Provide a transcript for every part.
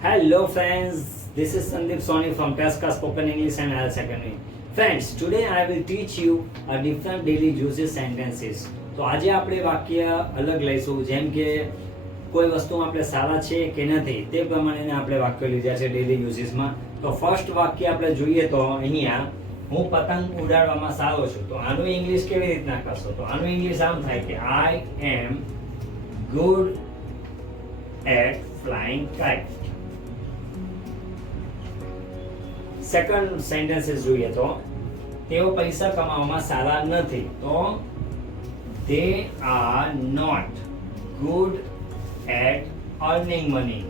Hello friends, this is Sandeep Soni from Pesca Spoken English and IELTS Academy. Friends, today I will teach you a different daily uses sentences. તો આજે આપણે વાક્ય અલગ લઈશું, જેમ કે કોઈ વસ્તુમાં આપણે સારા છે કે નથી તે પ્રમાણે આપણે વાક્ય લીધા છે ડેલી યુઝીસમાં. તો ફર્સ્ટ વાક્ય આપણે જોઈએ તો અહીંયા હું પતંગ ઉડાડવામાં સારો છું. તો આનું ઇંગ્લિશ કેવી રીતના કરશો? તો આનું ઇંગ્લિશ આમ થાય કે I am good at flying kite. Second sentences જોઈએ તો તેઓ પૈસા કમાવામાં સારા નથી. તો they are not good at earning money.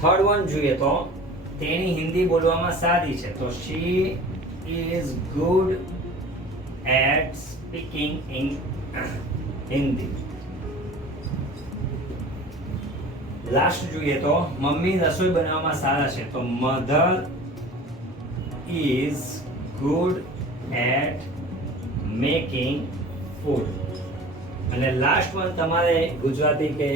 Third one જોઈએ તો તેણી હિન્દી બોલવામાં સારી છે. તો she is good at speaking in Hindi. Last જોઈએ તો મમ્મી રસોઈ બનાવવામાં સારા છે. તો mother is good at making food. અને લાસ્ટ વન તમારે ગુજરાતી કે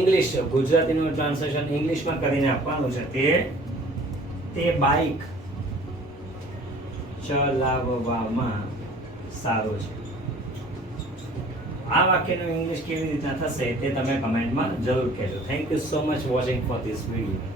ઇંગ્લિશ, ગુજરાતીનું ટ્રાન્સલેશન ઇંગ્લિશમાં કરીને આપવાનું છે. તે બાઇક ચલાવવામાં સારો છે. આ વાક્યનું ઇંગ્લિશ કેવી રીતના થશે તે તમે કમેન્ટમાં જરૂર કહેજો. Thank you so much watching for this video.